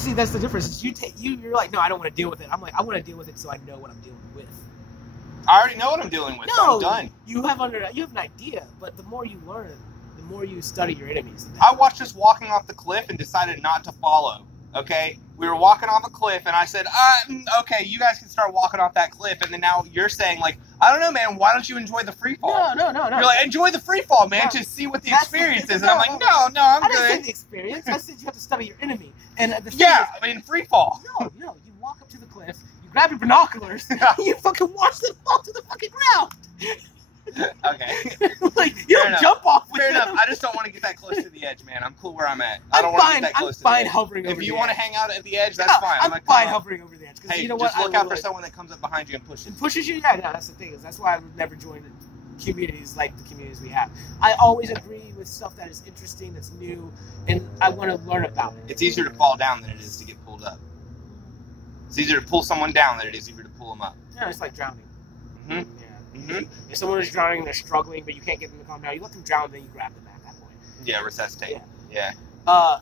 See, that's the difference. Is you're like, no, I don't want to deal with it. I'm like, I want to deal with it so I know what I'm dealing with. I already know what I'm dealing with. No, so I'm done. You have an idea, but the more you learn, the more you study your enemies. I watched us walking off the cliff and decided not to follow. Okay, we were walking off a cliff, and I said, okay, you guys can start walking off that cliff. And then now you're saying, like, I don't know, man, why don't you enjoy the free fall? No. You're like, enjoy the free fall, man, to see what the experience is. And I'm like, no, I'm good. I didn't say the experience. I said you have to study your enemy. And free fall. No, you walk up to the cliff, you grab your binoculars, and you fucking watch them fall to the fucking ground. Okay. Like, you don't jump off with Fair them. enough. I just don't want to get that close to the edge, man. I'm cool where I'm at. I don't want to get that close to the edge. I'm fine hovering over the edge. If you want to hang out at the edge, that's fine. I'm fine hovering over the edge. Hey, you know what? Just look out for someone that comes up behind you and pushes. And pushes you? Yeah, no, that's the thing. That's why I would never join communities like the communities we have. I always agree with stuff that is interesting, that's new, and I want to learn about it. It's easier to fall down than it is to get pulled up. It's easier to pull someone down than it is easier to pull them up. Yeah, it's like drowning. Mm-hmm. Yeah. If someone is drowning and they're struggling, but you can't get them to calm down, you let them drown, then you grab them at that point. Yeah, resuscitate. Yeah. The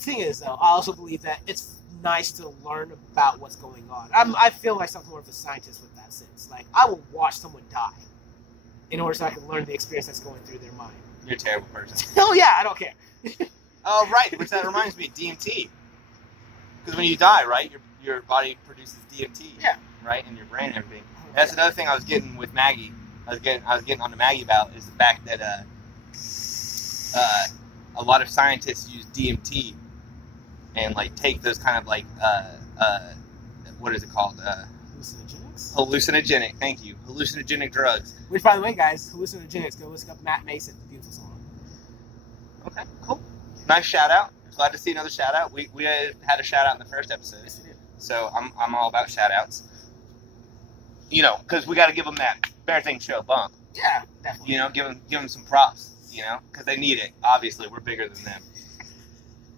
thing is, though, I also believe that it's nice to learn about what's going on. I feel myself more of a scientist with that sense. Like, I will watch someone die in order so I can learn the experience that's going through their mind. You're a terrible person. Oh, yeah, I don't care. Oh, right, which that reminds me, DMT. Because when you die, right, your body produces DMT. Yeah. Right, in your brain and everything. That's another thing I was getting with Maggie. I was getting onto Maggie about is the fact that a lot of scientists use DMT and like take those kind of like what is it called? Hallucinogenics. Hallucinogenic. Thank you. Hallucinogenic drugs. Which, by the way, guys, hallucinogenics. Go look up Matt Mason. Beautiful song. Okay, cool. Nice shout out. Glad to see another shout out. We had a shout out in the first episode. Yes, we did. So I'm all about shout outs. You know, because we got to give them that Bear Thing Show bump. Yeah, definitely. You know, give them some props. You know, because they need it. Obviously, we're bigger than them,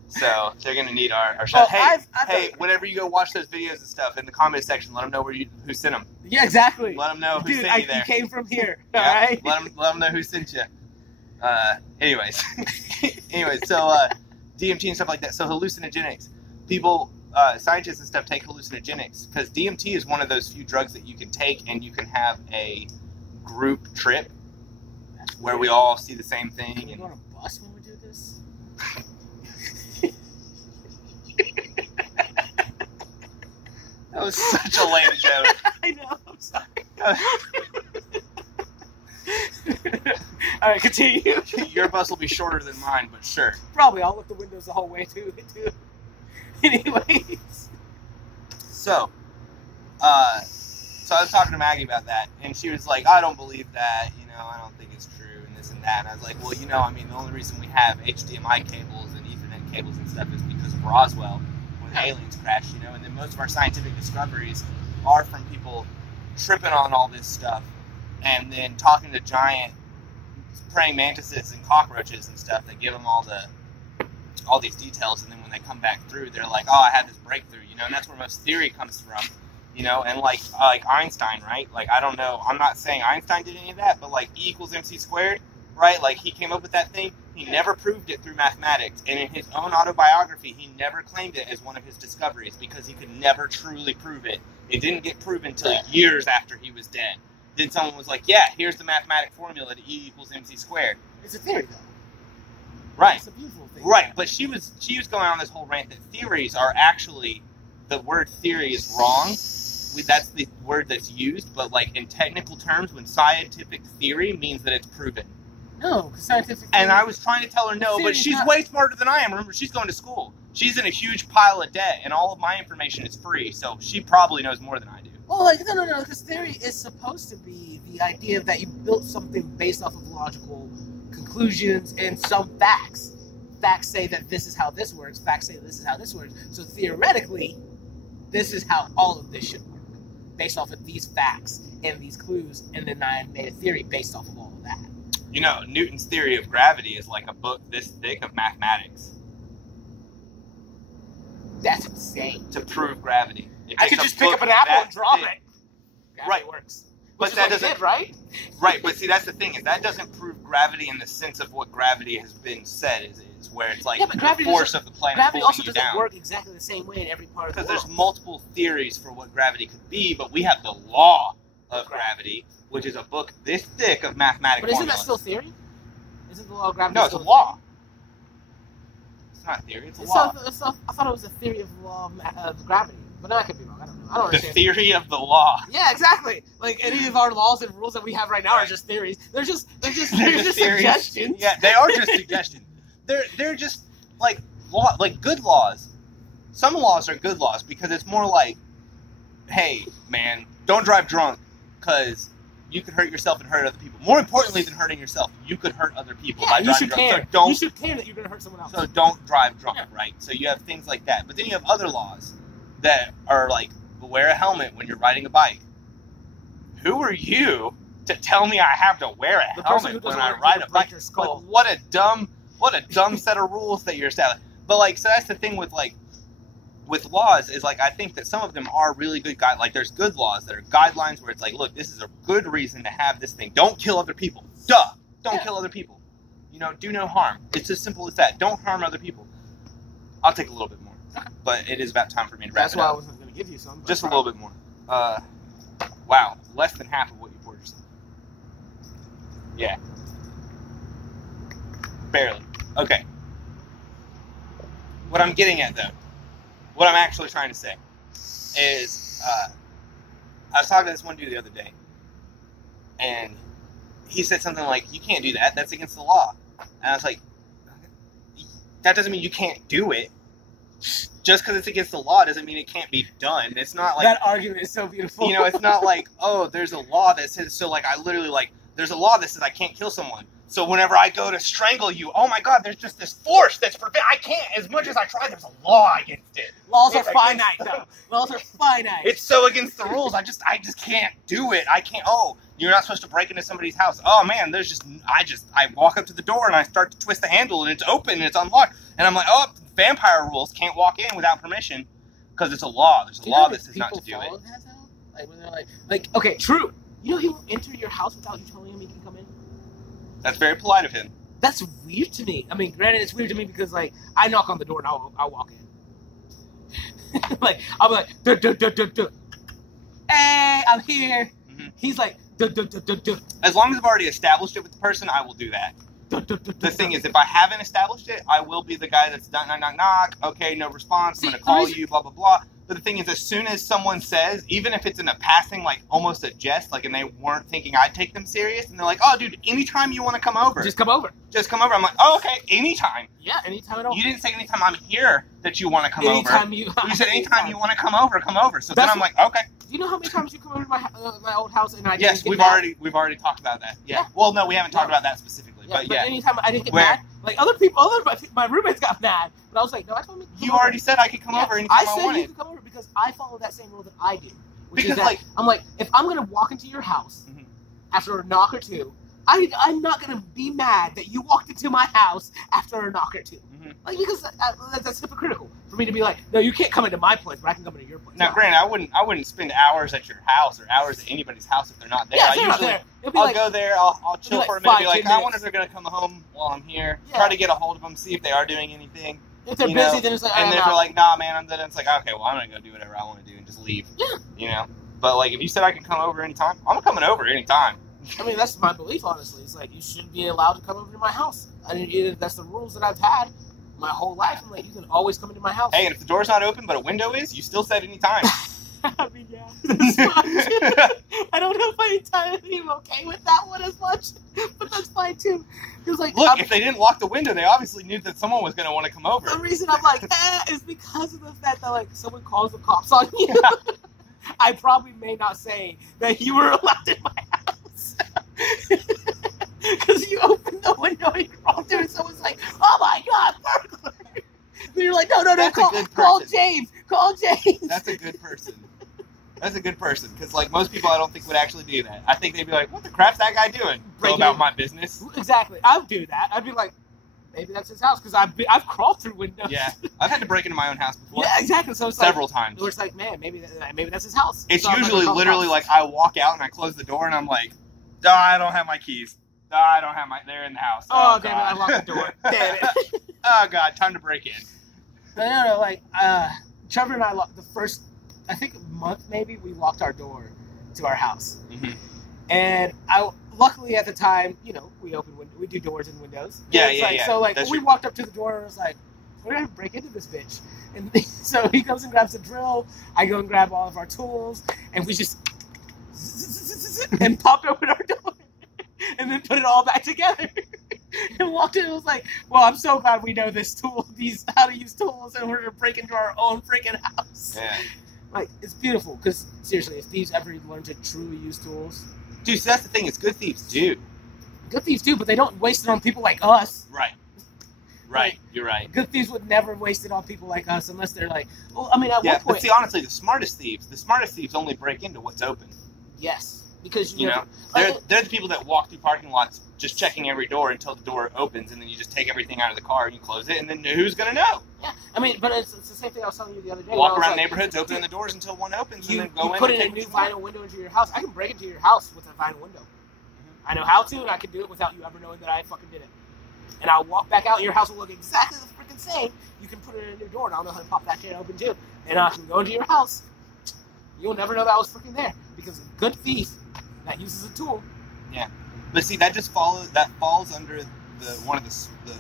so they're gonna need our shout. Well, hey, whenever you go watch those videos and stuff in the comment section, let them know who sent them. Yeah, exactly. Let them know who sent you there. You came from here. Yeah, all right. Let them know who sent you. Anyways, so DMT and stuff like that. So hallucinogenics, people. Scientists and stuff take hallucinogenics because DMT is one of those few drugs that you can take and you can have a group trip where we all see the same thing. Can we go on a bus when we do this? That was such a lame joke. I know. I'm sorry. All right, continue. Your bus will be shorter than mine, but sure. Probably. I'll look the windows the whole way too. Anyways. So I was talking to Maggie about that, and she was like, I don't believe that, you know, I don't think it's true, and this and that. And I was like, well, you know, I mean, the only reason we have HDMI cables and Ethernet cables and stuff is because of Roswell, when aliens crashed, you know, and then most of our scientific discoveries are from people tripping on all this stuff, and then talking to giant praying mantises and cockroaches and stuff that give them all these details, and then when they come back through, they're like, oh, I had this breakthrough, you know, and that's where most theory comes from, you know, and like Einstein, right? Like, I don't know, I'm not saying Einstein did any of that, but like E equals MC squared, right? Like, he came up with that thing, he never proved it through mathematics, and in his own autobiography, he never claimed it as one of his discoveries because he could never truly prove it. It didn't get proven until years after he was dead. Then someone was like, yeah, here's the mathematic formula to E equals MC squared. It's a theory, though. Right. It's a beautiful thing. Right, but she was going on this whole rant that theories are actually, the word theory is wrong. That's the word that's used, but like in technical terms, when scientific theory means that it's proven. No, because scientific theory... And I was trying to tell her no, but she's way smarter than I am. Remember, she's going to school. She's in a huge pile of debt, and all of my information is free, so she probably knows more than I do. Well, like, no, because theory is supposed to be the idea that you built something based off of logical conclusions and some facts. Facts say that this is how this works. Facts say that this is how this works. So theoretically, this is how all of this should work, based off of these facts and these clues, and then I made a theory based off of all of that. You know, Newton's theory of gravity is like a book this thick of mathematics. That's insane. To prove gravity. I could just pick up an apple and drop it. Right. Works. But that doesn't, did, right? Right, but see, that's the thing, is that doesn't prove gravity in the sense of what gravity has been said is. is, where it's like Yeah, but the force of the planet Gravity pulling also you doesn't down. work exactly the same way in every part of the Because world. there's multiple theories for what gravity could be, but we have the law of gravity, which is a book this thick of mathematical But isn't formulas. that still theory? Isn't the law of gravity No, it's a still law. It's not theory, it's a theory? law. I thought it was a theory of the law of gravity. But no, I could be wrong. I don't know. I don't The understand. theory of the law. Yeah, exactly. Like any of our laws and rules that we have right now are just theories. They're just Theories. suggestions. Yeah, they are just suggestions. They're just like good laws. Some laws are good laws because it's more like, hey, man, don't drive drunk because you could hurt yourself and hurt other people. More importantly than hurting yourself, you could hurt other people by you driving should drunk. care. So don't You should care that you're going to hurt someone else. So don't drive drunk, Yeah. right? So you have things like that. But then you have other laws that are like, wear a helmet when you're riding a bike. Who are you to tell me I have to wear The a person who helmet when doesn't I want ride to a break bike? your skull. Like, what a dumb set of rules that you're establishing. But like, so that's the thing with like, with laws is like, I think that some of them are really good like there's good laws that are guidelines where it's like, look, this is a good reason to have this thing. Don't kill other people. Duh. Don't kill other people. You know, do no harm. It's as simple as that. Don't harm other people. I'll take a little bit more. But it is about time for me to wrap That's it why I up. wasn't going to give you some. Just a little bit more. Wow. Less than half of what you poured yourself. Yeah. Barely. Okay. What I'm getting at, though, what I'm actually trying to say is, I was talking to this one dude the other day, and he said something like, you can't do that. That's against the law. And I was like, that doesn't mean you can't do it. Just because it's against the law doesn't mean it can't be done. It's not like... That argument is so beautiful. You know, it's not like, oh, there's a law that says, so like I literally like, there's a law that says I can't kill someone. So whenever I go to strangle you, oh my God, there's just this force that's I can't, as much as I try, there's a law against it. Laws are It's finite, against- though. Laws are finite. It's so against the rules, I just can't do it. I can't, oh, you're not supposed to break into somebody's house. Oh man, I walk up to the door and I start to twist the handle and it's open and it's unlocked. And I'm like, oh, vampire rules, can't walk in without permission because it's a law. There's a law that says not to do it. That, like when they're like, okay, true. You know he won't enter your house without you telling him he can come in? That's very polite of him. That's weird to me. I mean, granted, it's weird to me because, like, I knock on the door and I'll walk in. Like, I'll be like, duh, duh, duh, duh, duh. Hey, I'm here. Mhm. He's like, duh, duh, duh, duh, duh. As long as I've already established it with the person, I will do that. Duh, duh, duh, The duh, thing duh. is, if I haven't established it, I will be the guy that's knock, knock, knock, knock. Okay, no response. I'm See, going to call the reason- you, blah, blah, blah. But the thing is, as soon as someone says, even if it's in a passing, like almost a jest, like, and they weren't thinking I'd take them serious, and they're like, oh, dude, anytime you want to come over, Just come over. just come over. I'm like, oh, okay, anytime. Yeah, anytime at all. You didn't say anytime I'm here that you want to come anytime over. you. You said anytime you want to come over, come over. So then That's I'm like, okay. Do you know how many times you come over to my old house and I didn't Yes, get we've mad? already talked about that. Yeah. Yeah. Well, no, we haven't talked Yeah. about that specifically, Yeah, but but yeah. anytime I didn't get Where? mad, like other people, my roommates got mad, but I was like, no, I told him. You already said I could come over anytime I I said wanted. you could come over because I follow that same rule that I do. Which Because, is that like- I'm like, if I'm gonna walk into your house Mhm. after a knock or two, I'm not gonna be mad that you walked into my house after a knock or two. Mhm. Like because that's hypocritical for me to be like, no, you can't come into my place, but I can come into your place. Now, granted, I wouldn't spend hours at your house or hours at anybody's house if they're not there. Yeah, I if they're not usually there. It'll be I'll like, go there. I'll chill like for a minute. Be 5, like, 10 I wonder minutes. if they're gonna come home while I'm here. Yeah. Try to get a hold of them, see if they are doing anything. if they're you busy, know, then it's like, and I'm then if out. they're like, nah, man, I'm done. It's like, okay, well, I'm gonna go do whatever I want to do and just leave. Yeah. You know. But like, if you said I could come over anytime, I'm coming over anytime. I mean, that's my belief, honestly. It's like, you shouldn't be allowed to come over to my house. I mean, that's the rules that I've had my whole life. I'm like, you can always come into my house. Hey, and if the door's not open but a window is, you still said anytime. I mean, yeah. That's fine. I don't know if I entirely am okay with that one as much, but that's fine, too. Because, like, Look, if they didn't lock the window, they obviously knew that someone was going to want to come over. the reason I'm like, is because of the fact that, like, someone calls the cops on you. I probably may not say that you were allowed in my house. Because you opened the window and crawled through, and someone's like, oh my God, burglar! And you're like, no, That's a good call person. James, call James. That's a good person. That's a good person, because like most people, I don't think would actually do that. I think they'd be like, "What the crap's that guy doing? Go Breaking about in. my business." Exactly. I would do that. I'd be like, maybe that's his house, because I've crawled through windows. Yeah, I've had to break into my own house before, Yeah, exactly. So it's several like, times. it's like, man, maybe that's his house. It's So I'm not usually gonna call the literally cops. like I walk out and I close the door and I'm like, "Oh, I don't have my keys." No, I don't have my. They're in the house. Oh, damn it! I locked the door. Damn it. Oh God, time to break in. No, like Trevor and I locked the first, I think month maybe, we locked our door to our house, and luckily at the time, you know, we do doors and windows. Yeah. So like we walked up to the door and was like, we're gonna break into this bitch, and so he goes and grabs the drill. I go and grab all of our tools, and we just and popped open our door, and then put it all back together. And walked in and was like, well, I'm so glad we know how to use tools in order to break into our own freaking house. Yeah. Like, it's beautiful, because, seriously, if thieves ever learn to truly use tools... Dude, so that's the thing, is good thieves do. Good thieves do, but they don't waste it on people like us. Right. Right, you're right. Good thieves would never waste it on people like us, unless they're like... Well, I mean, at one point... but see, honestly, the smartest thieves only break into what's open. Yes. Because, you know, they're the people that walk through parking lots just checking every door until the door opens, and then you just take everything out of the car and you close it, and then who's going to know? Yeah, I mean, but it's the same thing I was telling you the other day. Walk around neighborhoods, open the doors until one opens, and then go in. You put in a new vinyl window into your house. I can break into your house with a vinyl window. I know how to, and I can do it without you ever knowing that I fucking did it. And I'll walk back out, and your house will look exactly the freaking same. You can put it in a new door, and I'll know how to pop that shit open too. And I can go into your house. You'll never know that I was freaking there, because a good thief that uses a tool. Yeah, but see, that falls under one of the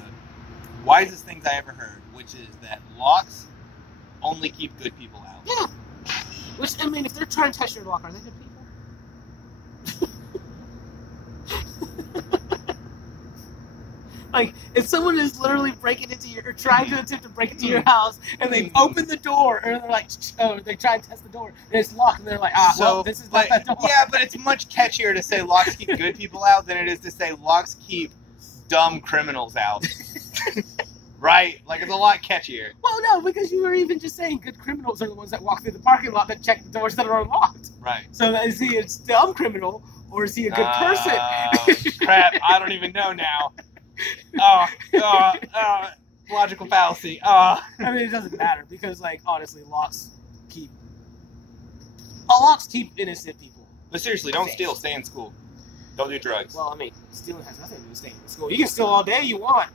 wisest things I ever heard, which is that locks only keep good people out. Yeah. Which, I mean, if they're trying to test your lock, are they good people? Like, if someone is literally trying to attempt to break into your house, and they've opened the door, and they're like, oh, they try and test the door, and it's locked, and they're like, this is not that door. Yeah, but it's much catchier to say locks keep good people out than it is to say locks keep dumb criminals out. Right? Like, it's a lot catchier. Well, no, because you were even just saying good criminals are the ones that walk through the parking lot that check the doors that are unlocked. Right. So is he a dumb criminal, or is he a good person? Crap, I don't even know now. Logical fallacy. I mean, it doesn't matter, because, like, honestly, locks keep innocent people. But seriously, don't steal. Stay in school. Don't do drugs. Well, I mean, stealing has nothing to do with staying in school. You can steal all day you want.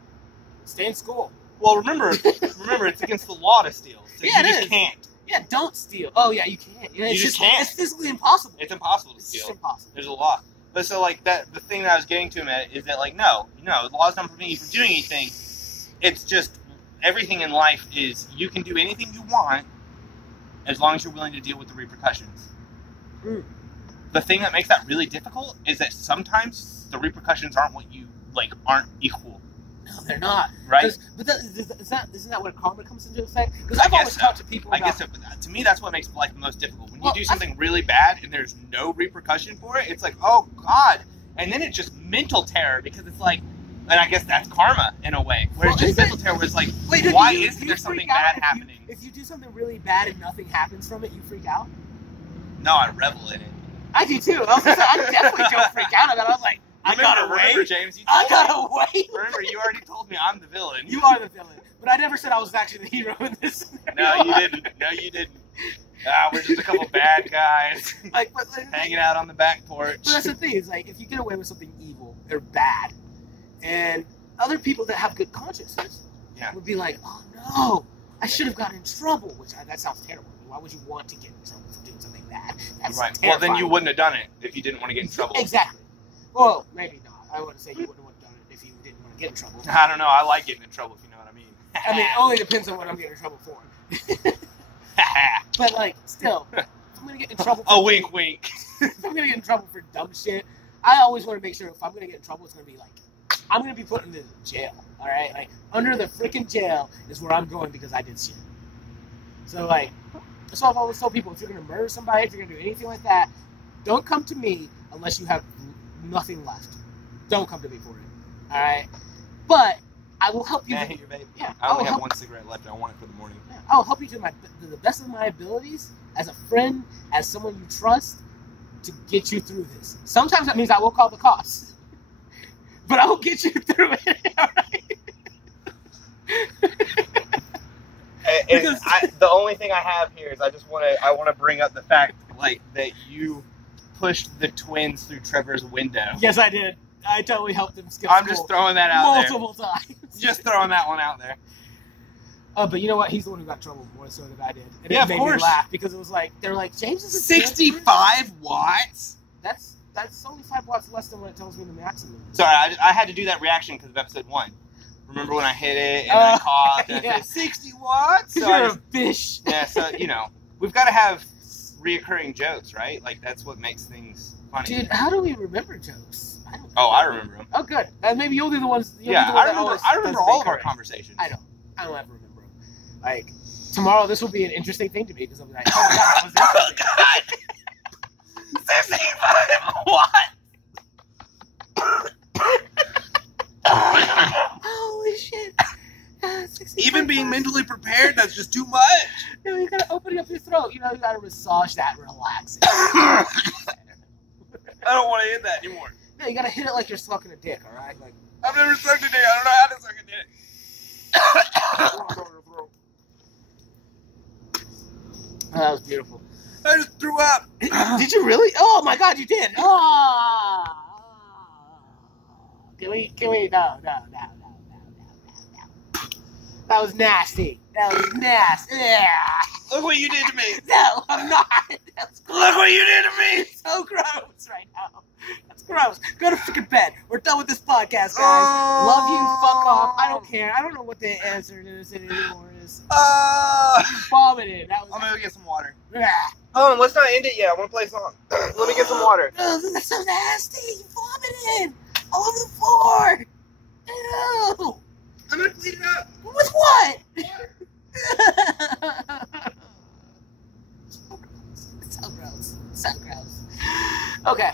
Stay in school. Well, remember, it's against the law to steal. So yeah, you just can't. Yeah, don't steal. Oh, yeah, you can't. You just can't. It's physically impossible. It's impossible to steal. It's just impossible. There's a law. But so, like, the thing that I was getting to is that, like, no, the law's not preventing you from doing anything. It's just, everything in life is, you can do anything you want as long as you're willing to deal with the repercussions. Mm. The thing that makes that really difficult is that sometimes the repercussions aren't equal. No, they're not. Right? But isn't that where karma comes into effect? Because I've always talked to people about... I guess so, but to me, that's what makes life the most difficult. When you do something really bad and there's no repercussion for it, it's like, oh, God. And then it's just mental terror, because it's like, and I guess that's karma, in a way. Where it's just mental terror, where it's like, why isn't there something bad happening? If you do something really bad and nothing happens from it, you freak out? No, I revel in it. I do, too. I definitely don't freak out at that. I was like, Remember, James, I got away. Remember, you already told me I'm the villain. You are the villain. But I never said I was actually the hero in this scenario. No, you didn't. We're just a couple bad guys hanging out on the back porch. But that's the thing, is like, if you get away with something evil or bad, and other people that have good consciences would be like, oh no, I should have gotten in trouble, that sounds terrible. Why would you want to get in trouble for doing something bad? That's right. terrifying. Well, then you wouldn't have done it if you didn't want to get in trouble. Exactly. Well, maybe not. I wouldn't say you wouldn't have done it if you didn't want to get in trouble. I don't know. I like getting in trouble, if you know what I mean. I mean, it only depends on what I'm getting in trouble for. But, like, still, if I'm going to get in trouble for... wink, wink. If I'm going to get in trouble for dumb shit, I always want to make sure if I'm going to get in trouble, it's going to be, like, I'm going to be put into jail, all right? Like, under the freaking jail is where I'm going because I did shit. So, like, so I've always told people, if you're going to murder somebody, if you're going to do anything like that, don't come to me unless you have nothing left. Don't come to me for it, all right? But I will help you. May I hit your babe? Yeah. I only have one cigarette left. I want it for the morning. Yeah, I'll help you to the best of my abilities, as a friend, as someone you trust, to get you through this. Sometimes that means I will call the cops, but I will get you through it. All right? The only thing I have here is I want to bring up the fact, like, that you pushed the twins through Trevor's window. Yes, I did. I totally helped him skip I'm school just throwing that out multiple times. there. Just throwing that one out there. But you know what? He's the one who got in trouble more so than I did. And Yeah, it of made course. me laugh because it was like, they're like, James is a 65 watts? That's only 5 watts less than what it tells me the maximum. Sorry, I had to do that reaction because of episode 1. Remember when I hit it and I coughed and I said 60 watts? So You're a fish. yeah, so, you know, we've got to have reoccurring jokes, right? Like, that's what makes things funny. Dude, how do we remember jokes? I remember them. Oh, good. Maybe you'll be the ones. Yeah, I remember all of our conversations. I don't ever remember them. Like, tomorrow this will be an interesting thing to me because I'll be like, oh my god, that was interesting. God! 65 watts! Holy shit. 65 Even being watts. mentally prepared, that's just too much. You know, you gotta open up your throat. You know, you gotta massage that, relax it. I don't want to hit that anymore. No, you gotta hit it like you're sucking a dick, alright? Like, I've never sucked a dick. I don't know how to suck a dick. oh, that was beautiful. I just threw up. Did you really? Oh my god, you did! Oh! Can we, no. That was nasty. Yeah. Look what you did to me. No, I'm not. That's gross. Look what you did to me. So gross right now. That's gross. Go to freaking bed. We're done with this podcast, guys. Oh. Love you. Fuck off. I don't care. I don't know what the answer to this anymore is. You vomited. That was. I'm gonna go get some water. Yeah. Hold on, let's not end it yet. I want to play a song. Let me get some water. Oh, that's so nasty. You vomited all over the floor. Ew. I'm gonna clean it up. With what? So gross. So gross. Okay.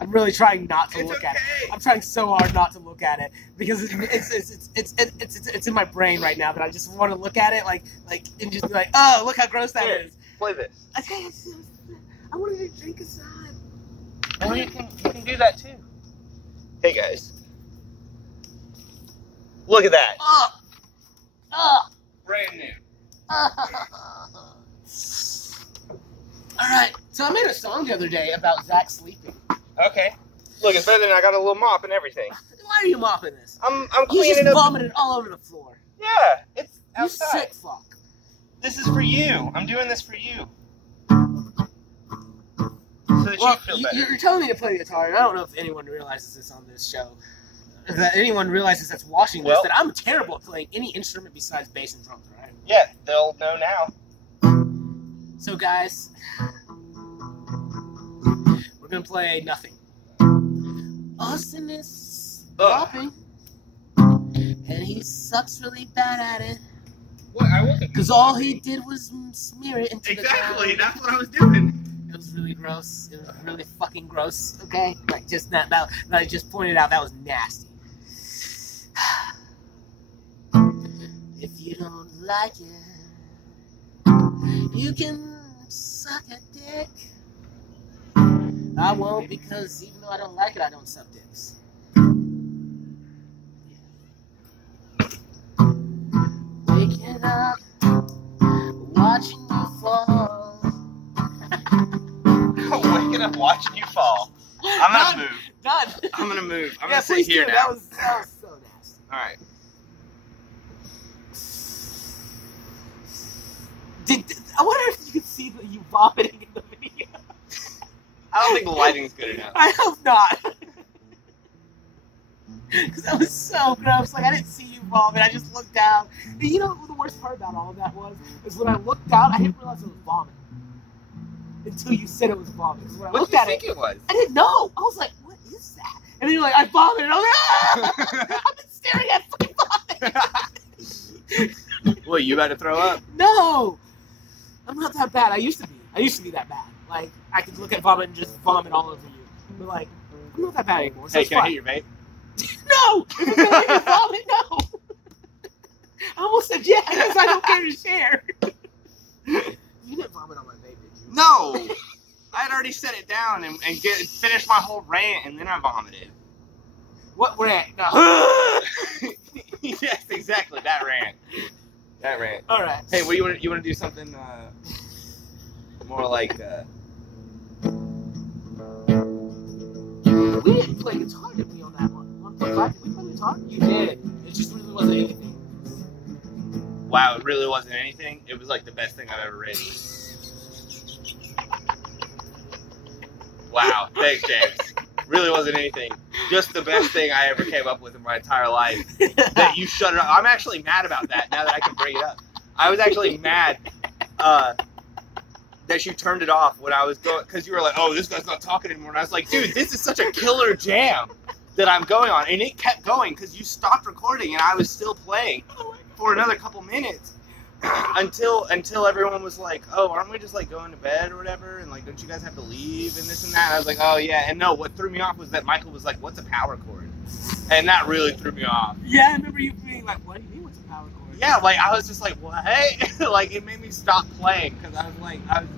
I'm really trying not to look at it. I'm trying so hard not to look at it because it's in my brain right now that I just want to look at it like and just be like, oh, look how gross that is. Play this. Okay, I wanted to drink aside. Well, you can do that too. Hey guys, look at that. Brand new. Alright, so I made a song the other day about Zach sleeping. Okay. Look, it's better than I got a little mop and everything. Why are you mopping this? I'm You cleaning just up. vomited all over the floor. Yeah, it's You outside. sick fuck. This is for you. I'm doing this for you. So that you feel better. You're telling me to play the guitar, and I don't know if anyone realizes this on this show. That anyone realizes that's watching this, that I'm terrible at playing any instrument besides bass and drums, right? Yeah, they'll know now. So guys, we're gonna play nothing. Austin is bopping, and he sucks really bad at it. What? I wasn't. Because all he did was smear it into the ground. That's what I was doing. It was really gross. It was really fucking gross. Okay, like just that I just pointed out that was nasty. If you don't like it, you can suck a dick. I won't, because even though I don't like it, I don't suck dicks. Waking up, watching you fall. Waking up, watching you fall. I'm gonna move. Done. I'm gonna move. I'm Yeah, gonna sit please here do. now. That was so nasty. All right. I wonder if you could see you vomiting in the video. I don't think the lighting's good enough. I hope not. Because that was so gross. Like, I didn't see you vomit. I just looked down. And you know what the worst part about all of that was? Is when I looked down, I didn't realize it was vomit. Until you said it was vomit. Because when I What looked do you at think it, it was? I didn't know. I was like, what is that? And then you're like, I vomited. I was like, ah! I've been staring at fucking vomit. What, you about to throw up? No! I'm not that bad. I used to be that bad. Like, I could look at vomit and just vomit all over you. But, like, I'm not that bad anymore. So Hey, it's can I fine. hit your vape? No! If it's gonna make me vomit, no! I almost said yes, because I don't care to share. You didn't vomit on my vape, did you? No! I had already set it down and finished my whole rant, and then I vomited. What rant? No. Yes, exactly, that rant. That rant. All right. Hey, what you want to do something more like? We didn't play guitar, did we, on that one? 1.5? Did we play guitar? You did. It just really wasn't anything. Wow, it really wasn't anything. It was like the best thing I've ever written. Wow, thanks, James. Really wasn't anything. Just the best thing I ever came up with in my entire life. That you shut it up. I'm actually mad about that now that I can bring it up. I was actually mad that you turned it off when I was going, because you were like, oh, this guy's not talking anymore. And I was like, dude, this is such a killer jam that I'm going on. And it kept going because you stopped recording and I was still playing for another couple minutes until everyone was like, oh, aren't we just like going to bed or whatever? And like, don't you guys have to leave and this and that? And I was like, oh yeah. And no, what threw me off was that Michael was like, what's a power chord? And that really threw me off. Yeah, I remember you being like, what do you mean what's a power chord? Yeah, like I was just like, what? Like it made me stop playing because I was like, I was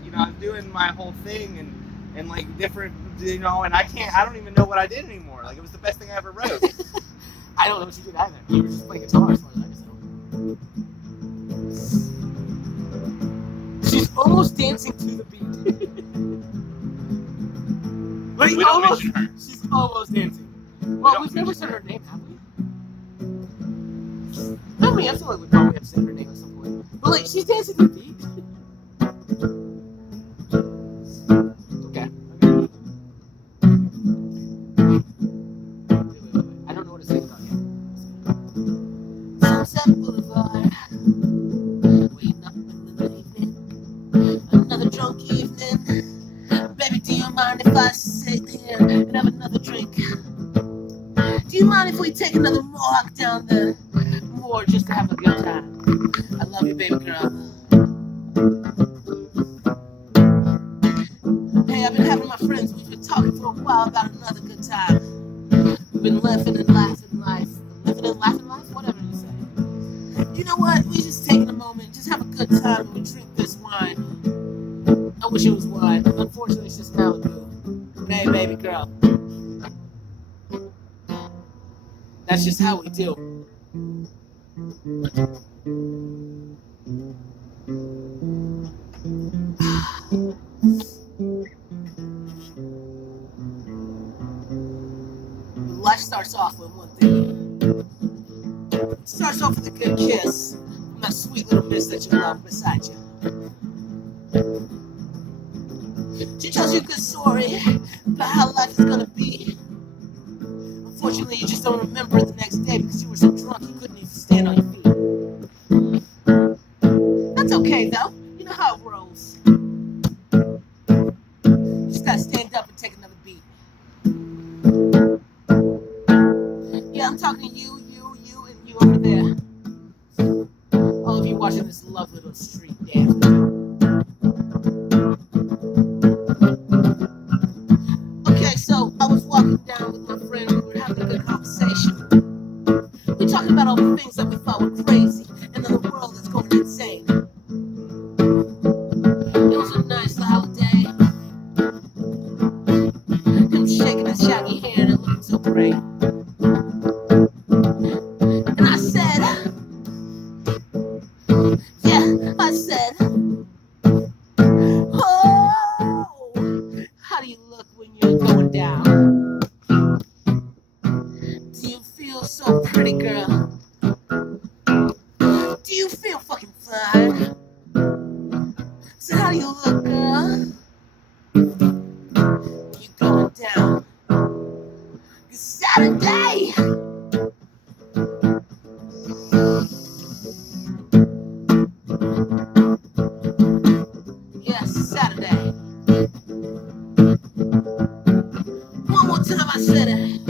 doing my whole thing and like different, and I don't even know what I did anymore. Like it was the best thing I ever wrote. I don't know what you did either. You were just playing guitar as far as I can tell. She's almost dancing to the beat. Like, We don't mention her. She's almost dancing. Well, we've never said her name, have we? I mean, I feel like we probably have said her name at some point. But like, she's dancing to the beat. Okay. I don't know what to say about you. Sunset Boulevard, waiting up in the evening, another drunk evening. Baby, do you mind if I sit here and have another drink? Do you mind if we take another walk down the moor just to have a good time? I love you, baby girl. Hey, I've been having my friends. We've been talking for a while about another good time. We've been laughing and laughing life. Living and laughing life? Whatever you say. You know what? We just taking a moment, just have a good time, and we drink this wine. I wish it was wine. Unfortunately, it's just Malibu. But hey, baby girl. That's just how we do. Life starts off with one thing. It starts off with a good kiss from that sweet little miss that you love beside you. She tells you a good story about how life is gonna be. Unfortunately, you just don't remember it the next day because you were so drunk you couldn't even stand on your feet. That's okay though. You know how it rolls. You just gotta stand up and take another beat. Yeah, I'm talking to you, and you over there. All of you watching this lovely little street dance. Okay, so I was walking down with my friend. We were having a good conversation. We're talking about all the things that we thought were crazy, and then the world is going insane. It was a nice holiday. Him shaking his shaggy hair and looking so great. And I said, oh, how do you look when you're going down? Do you feel so pretty, girl? Do you feel fucking fine? So how do you look, girl? You going down? It's Saturday. Yes, Saturday. One more time I said it.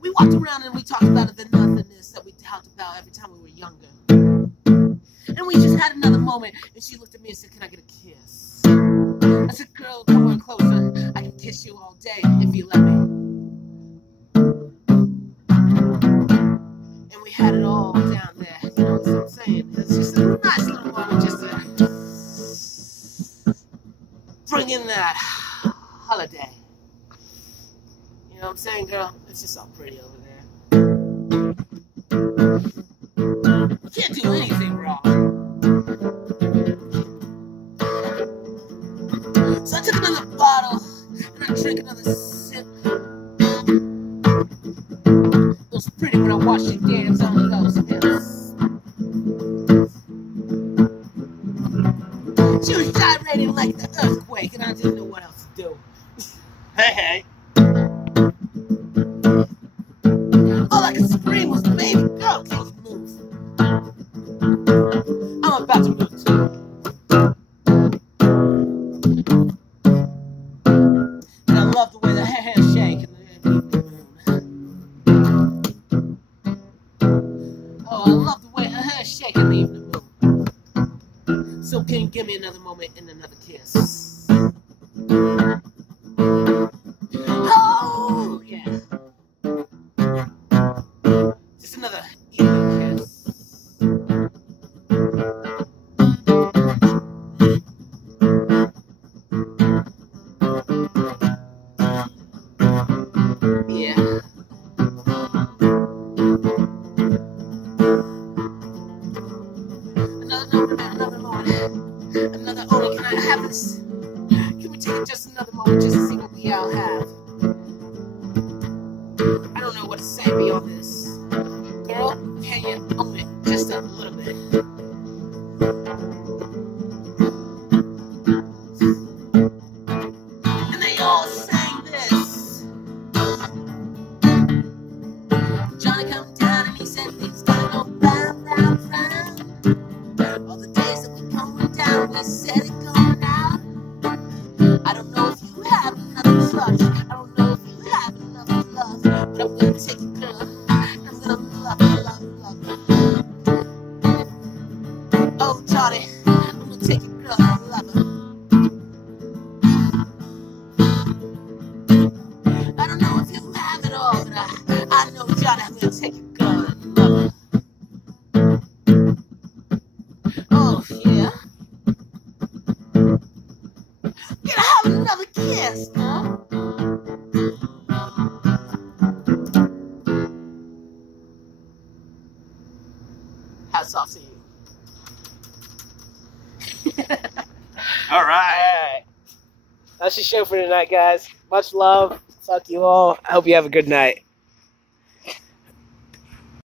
We walked around and we talked about the nothingness that we talked about every time we were younger. And we just had another moment, and she looked at me and said, can I get a kiss? I said, girl, come on closer. I can kiss you all day if you let me. And we had it all down there, you know what I'm saying? It's just a nice little moment just to bring in that holiday. You know what I'm saying, girl? It's just all pretty over there. You can't do anything wrong. So I took another bottle and I drank another sip. It was pretty when I watched you dance on those hips. She was gyrating like the earthquake, and I didn't know what else to do. Hey. All I could scream was, baby girl, can you move? I'm about to move too. And I love the way the hands shake in the evening moon. Oh, I love the way her hair shake in the evening moon. So can you give me another moment and another kiss? Oh, yeah. Just another evening kiss. Yeah. Another moment. Another moment. Can I have this? Can we take just another moment just to see what we all have? I don't know what to say beyond this. Girl, can you own it just a little bit? And they all sang this. Johnny come down and he said things gonna go round, round, round. All the days that we going down, we said it going out. I don't know if you have another touch. I don't know if you have another love, but I'm gonna take you, girl. I'm gonna love you, love you, love you. Oh, Johnny, I'm gonna take you, girl, and love her. I don't know if you have it all, but I know, Johnny, I'm gonna take you, girl, and love her. Oh, yeah. Gonna have another kiss, huh? Hats off to you. All right. Alright. That's the show for tonight, guys. Much love. Fuck you all. I hope you have a good night.